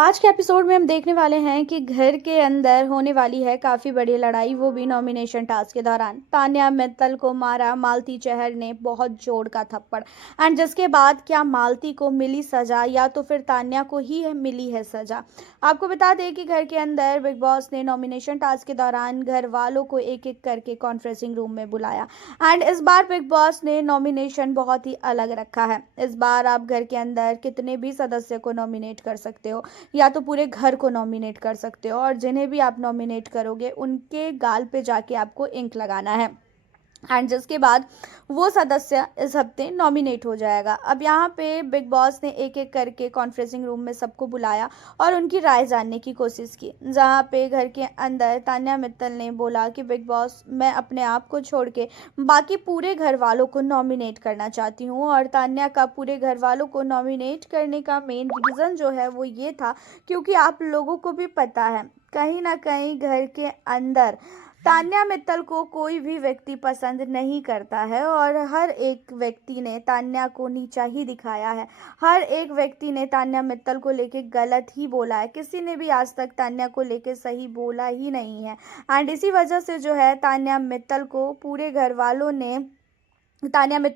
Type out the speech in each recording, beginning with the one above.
आज के एपिसोड में हम देखने वाले हैं कि घर के अंदर होने वाली है काफ़ी बड़ी लड़ाई, वो भी नॉमिनेशन टास्क के दौरान। तान्या मित्तल को मारा मालती चहर ने बहुत जोर का थप्पड़। एंड जिसके बाद क्या मालती को मिली सज़ा या तो फिर तान्या को ही मिली है सज़ा। आपको बता दें कि घर के अंदर बिग बॉस ने नॉमिनेशन टास्क के दौरान घर वालों को एक एक करके कॉन्फ्रेंसिंग रूम में बुलाया। एंड इस बार बिग बॉस ने नॉमिनेशन बहुत ही अलग रखा है। इस बार आप घर के अंदर कितने भी सदस्य को नॉमिनेट कर सकते हो या तो पूरे घर को नॉमिनेट कर सकते हो, और जिन्हें भी आप नॉमिनेट करोगे उनके गाल पे जाके आपको इंक लगाना है। एंड जिसके बाद वो सदस्य इस हफ्ते नॉमिनेट हो जाएगा। अब यहाँ पे बिग बॉस ने एक एक करके कॉन्फ्रेंसिंग रूम में सबको बुलाया और उनकी राय जानने की कोशिश की, जहाँ पे घर के अंदर तान्या मित्तल ने बोला कि बिग बॉस, मैं अपने आप को छोड़ के बाकी पूरे घर वालों को नॉमिनेट करना चाहती हूँ। और तान्या का पूरे घर वालों को नॉमिनेट करने का मेन रीज़न जो है वो ये था, क्योंकि आप लोगों को भी पता है कहीं ना कहीं घर के अंदर तान्या मित्तल को कोई भी व्यक्ति पसंद नहीं करता है, और हर एक व्यक्ति ने तान्या को नीचा ही दिखाया है। हर एक व्यक्ति ने तान्या मित्तल को लेके गलत ही बोला है, किसी ने भी आज तक तान्या को लेके सही बोला ही नहीं है। एंड इसी वजह से जो है तान्या मित्तल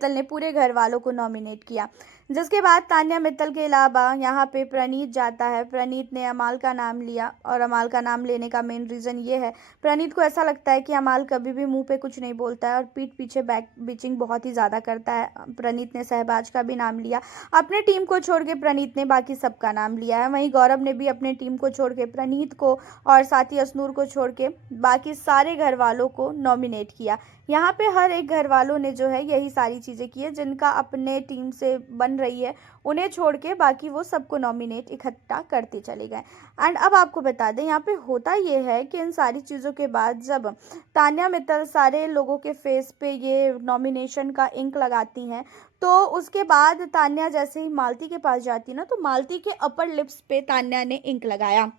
ने पूरे घर वालों को नॉमिनेट किया। जिसके बाद तान्या मित्तल के अलावा यहाँ पे प्रणीत जाता है। प्रणीत ने अमाल का नाम लिया, और अमाल का नाम लेने का मेन रीज़न ये है, प्रणीत को ऐसा लगता है कि अमाल कभी भी मुंह पे कुछ नहीं बोलता है और पीठ पीछे बैक बिचिंग बहुत ही ज़्यादा करता है। प्रणीत ने सहबाज का भी नाम लिया। अपने टीम को छोड़ के प्रणीत ने बाकी सबका नाम लिया है। वहीं गौरव ने भी अपने टीम को छोड़ के प्रणीत को और साथी असनूर को छोड़ के बाकी सारे घर वालों को नॉमिनेट किया। यहाँ पे हर एक घर वालों ने जो है यही सारी चीज़ें की है, जिनका अपने टीम से बन रही है उन्हें छोड़ के बाकी वो सबको नॉमिनेट इकट्ठा करते चले गए। एंड अब आपको बता दें, यहाँ पे होता ये है कि इन सारी चीज़ों के बाद जब तान्या मित्तल सारे लोगों के फेस पे ये नॉमिनेशन का इंक लगाती हैं, तो उसके बाद तान्या जैसे ही मालती के पास जाती है ना, तो मालती के अपर लिप्स पे तान्या ने इंक लगाया।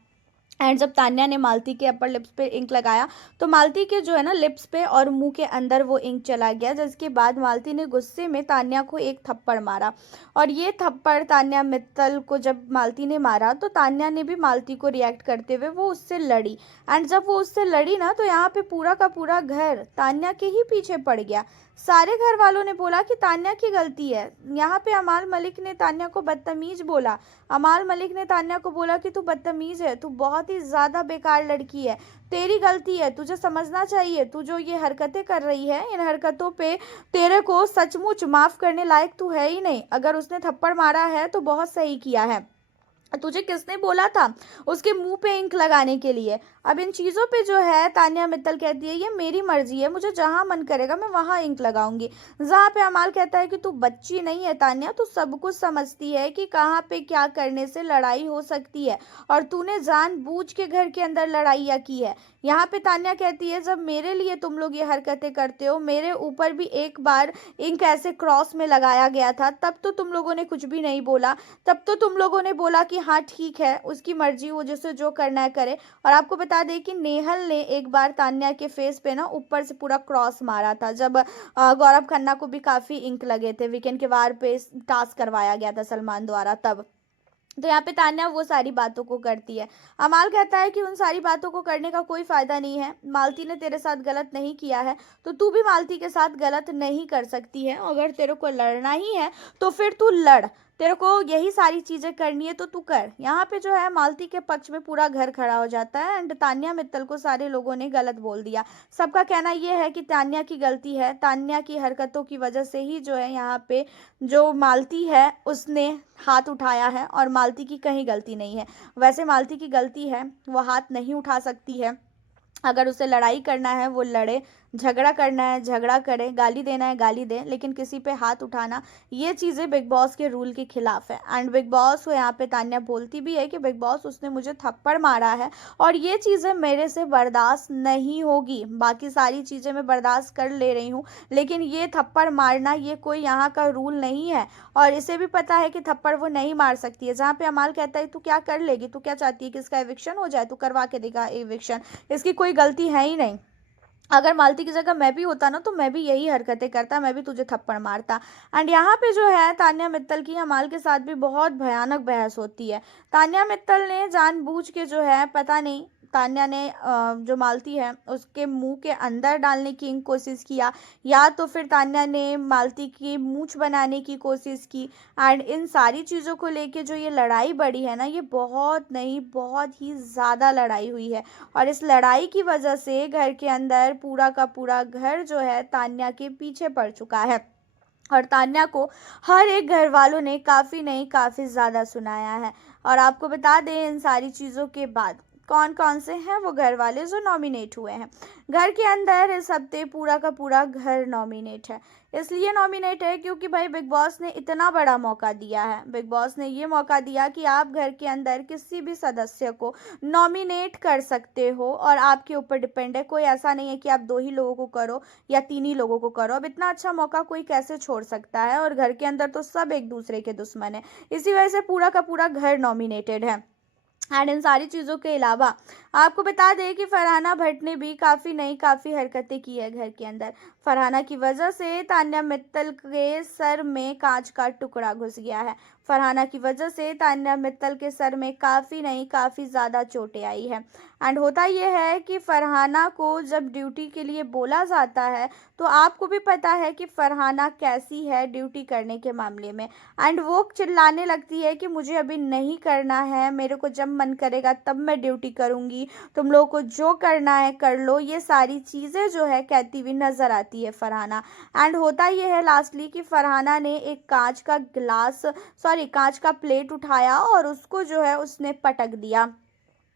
एंड जब तान्या ने मालती के अपर लिप्स पे इंक लगाया, तो मालती के जो है ना लिप्स पे और मुंह के अंदर वो इंक चला गया, जिसके बाद मालती ने गुस्से में तान्या को एक थप्पड़ मारा। और ये थप्पड़ तान्या मित्तल को जब मालती ने मारा, तो तान्या ने भी मालती को रिएक्ट करते हुए वो उससे लड़ी। एंड जब वो उससे लड़ी ना, तो यहाँ पे पूरा का पूरा घर तान्या के ही पीछे पड़ गया। सारे घर वालों ने बोला कि तान्या की गलती है। यहाँ पे अमाल मलिक ने तान्या को बदतमीज बोला। अमाल मलिक ने तान्या को बोला कि तू बदतमीज है, तू बहुत ही ज़्यादा बेकार लड़की है, तेरी गलती है, तुझे समझना चाहिए, तू जो ये हरकतें कर रही है, इन हरकतों पे तेरे को सचमुच माफ़ करने लायक तू है ही नहीं। अगर उसने थप्पड़ मारा है तो बहुत सही किया है, तुझे किसने बोला था उसके मुंह पे इंक लगाने के लिए। अब इन चीज़ों पे जो है तान्या मित्तल कहती है, ये मेरी मर्जी है, मुझे जहां मन करेगा मैं वहां इंक लगाऊंगी। जहां पे अमाल कहता है कि तू बच्ची नहीं है तान्या, तू सब कुछ समझती है कि कहाँ पे क्या करने से लड़ाई हो सकती है, और तूने जानबूझ के घर के अंदर लड़ाइयाँ की है। यहाँ पे तान्या कहती है, जब मेरे लिए तुम लोग ये हरकतें करते हो, मेरे ऊपर भी एक बार इंक ऐसे क्रॉस में लगाया गया था, तब तो तुम लोगों ने कुछ भी नहीं बोला। तब तो तुम लोगों ने बोला कि हाँ ठीक है, उसकी मर्जी, वो जिसे जो करना है करे। और आपको बता दें कि नेहल ने एक बार तान्या के फेस पे ना ऊपर से पूरा क्रॉस मारा था, जब गौरव खन्ना को भी काफ़ी इंक लगे थे, वीकेंड के वार पे टास्क करवाया गया था सलमान द्वारा तब। तो यहाँ पे तान्या वो सारी बातों को करती है। अमाल कहता है कि उन सारी बातों को करने का कोई फ़ायदा नहीं है, मालती ने तेरे साथ गलत नहीं किया है, तो तू भी मालती के साथ गलत नहीं कर सकती है। अगर तेरे को लड़ना ही है तो फिर तू लड़, तेरे को यही सारी चीज़ें करनी है तो तू कर। यहाँ पे जो है मालती के पक्ष में पूरा घर खड़ा हो जाता है। एंड तान्या मित्तल को सारे लोगों ने गलत बोल दिया। सबका कहना ये है कि तान्या की गलती है, तान्या की हरकतों की वजह से ही जो है यहाँ पे जो मालती है उसने हाथ उठाया है, और मालती की कहीं गलती नहीं है। वैसे मालती की गलती है, वो हाथ नहीं उठा सकती है। अगर उसे लड़ाई करना है वो लड़े, झगड़ा करना है झगड़ा करे, गाली देना है गाली दे, लेकिन किसी पे हाथ उठाना, ये चीज़ें बिग बॉस के रूल के खिलाफ है। एंड बिग बॉस को यहाँ पे तान्या बोलती भी है कि बिग बॉस, उसने मुझे थप्पड़ मारा है और ये चीज़ें मेरे से बर्दाश्त नहीं होगी। बाकी सारी चीज़ें मैं बर्दाश्त कर ले रही हूँ, लेकिन ये थप्पड़ मारना ये कोई यहाँ का रूल नहीं है, और इसे भी पता है कि थप्पड़ वो नहीं मार सकती है। जहाँ पे अमाल कहता है तू क्या कर लेगी, तू क्या चाहती है कि इसका एविक्शन हो जाए, तू करवा के देगा एविक्शन, इसकी कोई गलती है ही नहीं। अगर मालती की जगह मैं भी होता ना तो मैं भी यही हरकतें करता, मैं भी तुझे थप्पड़ मारता। एंड यहाँ पे जो है तान्या मित्तल की अमाल के साथ भी बहुत भयानक बहस होती है। तान्या मित्तल ने जानबूझ के जो है पता नहीं, तान्या ने जो मालती है उसके मुंह के अंदर डालने की कोशिश किया, या तो फिर तान्या ने मालती की मूंछ बनाने की कोशिश की। एंड इन सारी चीज़ों को लेके जो ये लड़ाई बढ़ी है ना, ये बहुत नहीं बहुत ही ज़्यादा लड़ाई हुई है। और इस लड़ाई की वजह से घर के अंदर पूरा का पूरा घर जो है तान्या के पीछे पड़ चुका है। और तान्या को हर एक घर वालों ने काफ़ी नहीं काफ़ी ज़्यादा सुनाया है। और आपको बता दें इन सारी चीज़ों के बाद कौन कौन से हैं वो घर वाले जो नॉमिनेट हुए हैं। घर के अंदर इस हफ्ते पूरा का पूरा घर नॉमिनेट है। इसलिए नॉमिनेट है क्योंकि भाई बिग बॉस ने इतना बड़ा मौका दिया है। बिग बॉस ने ये मौका दिया कि आप घर के अंदर किसी भी सदस्य को नॉमिनेट कर सकते हो और आपके ऊपर डिपेंड है। कोई ऐसा नहीं है कि आप 2 ही लोगों को करो या 3 ही लोगों को करो। अब इतना अच्छा मौका कोई कैसे छोड़ सकता है, और घर के अंदर तो सब एक दूसरे के दुश्मन है। इसी वजह से पूरा का पूरा घर नॉमिनेटेड है। एंड इन सारी चीज़ों के अलावा आपको बता दें कि फरहाना भट्ट ने भी काफ़ी नई काफ़ी हरकतें की है घर के अंदर। फरहाना की वजह से तान्या मित्तल के सर में कांच का टुकड़ा घुस गया है। फरहाना की वजह से तान्या मित्तल के सर में काफ़ी नहीं काफ़ी ज़्यादा चोटें आई है। एंड होता यह है कि फरहाना को जब ड्यूटी के लिए बोला जाता है तो आपको भी पता है कि फरहाना कैसी है ड्यूटी करने के मामले में। एंड वो चिल्लाने लगती है कि मुझे अभी नहीं करना है, मेरे को जब मन करेगा तब मैं ड्यूटी करूँगी, तुम लोगों को जो करना है कर लो, ये सारी चीज़ें जो है कहती हुई नज़र आती है फरहाना। एंड होता ये है लास्टली कि फरहाना ने एक कांच का प्लेट उठाया और उसको जो है उसने पटक दिया।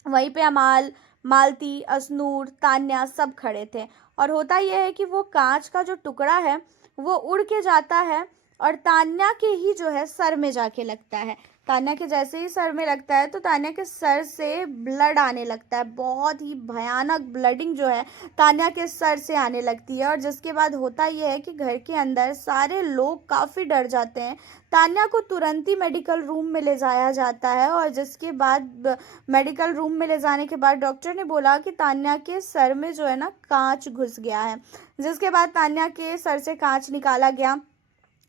वहीं पे अमाल, मालती, असनूर, तान्या सब खड़े थे। और होता यह है कि वो कांच का जो टुकड़ा है वो उड़ के जाता है और तान्या के ही जो है सर में जाके लगता है। तान्या के जैसे ही सर में लगता है तो तान्या के सर से ब्लड आने लगता है। बहुत ही भयानक ब्लडिंग जो है तान्या के सर से आने लगती है। और जिसके बाद होता यह है कि घर के अंदर सारे लोग काफ़ी डर जाते हैं। तान्या को तुरंत ही मेडिकल रूम में ले जाया जाता है और जिसके बाद मेडिकल रूम में ले जाने के बाद डॉक्टर ने बोला कि तान्या के सर में जो है ना कांच घुस गया है। जिसके बाद तान्या के सर से कांच निकाला गया।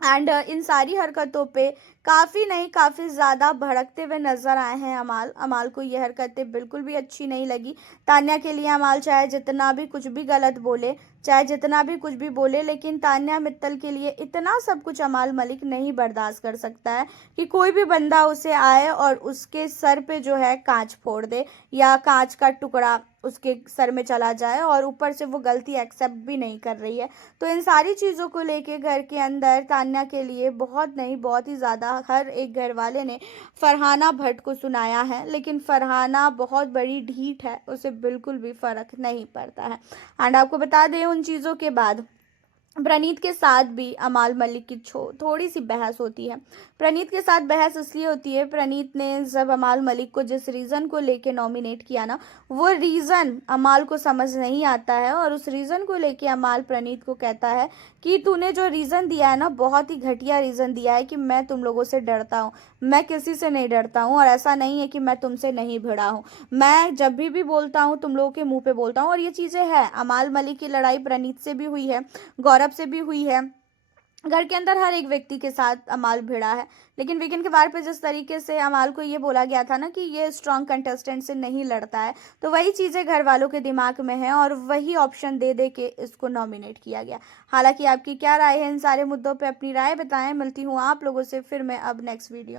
एंड इन सारी हरकतों पे काफ़ी नहीं काफ़ी ज़्यादा भड़कते हुए नज़र आए हैं अमाल। अमाल को ये हरकतें बिल्कुल भी अच्छी नहीं लगी। तान्या के लिए अमाल चाहे जितना भी कुछ भी गलत बोले, चाहे जितना भी कुछ भी बोले, लेकिन तान्या मित्तल के लिए इतना सब कुछ अमाल मलिक नहीं बर्दाश्त कर सकता है कि कोई भी बंदा उसे आए और उसके सर पे जो है कांच फोड़ दे या कांच का टुकड़ा उसके सर में चला जाए, और ऊपर से वो गलती एक्सेप्ट भी नहीं कर रही है। तो इन सारी चीज़ों को लेके घर के अंदर तान्या के लिए बहुत नहीं बहुत ही ज़्यादा हर एक घर वाले ने फरहाना भट्ट को सुनाया है। लेकिन फरहाना बहुत बड़ी ढीठ है, उसे बिल्कुल भी फ़र्क नहीं पड़ता है। एंड आपको बता दें उन चीज़ों के बाद प्रणीत के साथ भी अमाल मलिक की थोड़ी सी बहस होती है। प्रणीत के साथ बहस इसलिए होती है, प्रणीत ने जब अमाल मलिक को जिस रीज़न को लेके नॉमिनेट किया ना, वो रीज़न अमाल को समझ नहीं आता है और उस रीज़न को लेके अमाल प्रणीत को कहता है कि तूने जो रीज़न दिया है ना, बहुत ही घटिया रीज़न दिया है कि मैं तुम लोगों से डरता हूँ। मैं किसी से नहीं डरता हूँ और ऐसा नहीं है कि मैं तुमसे नहीं भिड़ा हूँ। मैं जब भी बोलता हूँ तुम लोगों के मुँह पे बोलता हूँ। और ये चीज़ें हैं, अमाल मलिक की लड़ाई प्रणीत से भी हुई है, गौरव से भी हुई है। घर के अंदर हर एक व्यक्ति के साथ अमाल भिड़ा है। लेकिन वीकेंड के बार पे जिस तरीके से अमाल को ये बोला गया था ना कि ये स्ट्रॉन्ग कंटेस्टेंट से नहीं लड़ता है, तो वही चीज़ें घर वालों के दिमाग में है और वही ऑप्शन दे दे के इसको नॉमिनेट किया गया। हालांकि आपकी क्या राय है इन सारे मुद्दों पे, अपनी राय बताएं। मिलती हूँ आप लोगों से फिर मैं अब नेक्स्ट वीडियो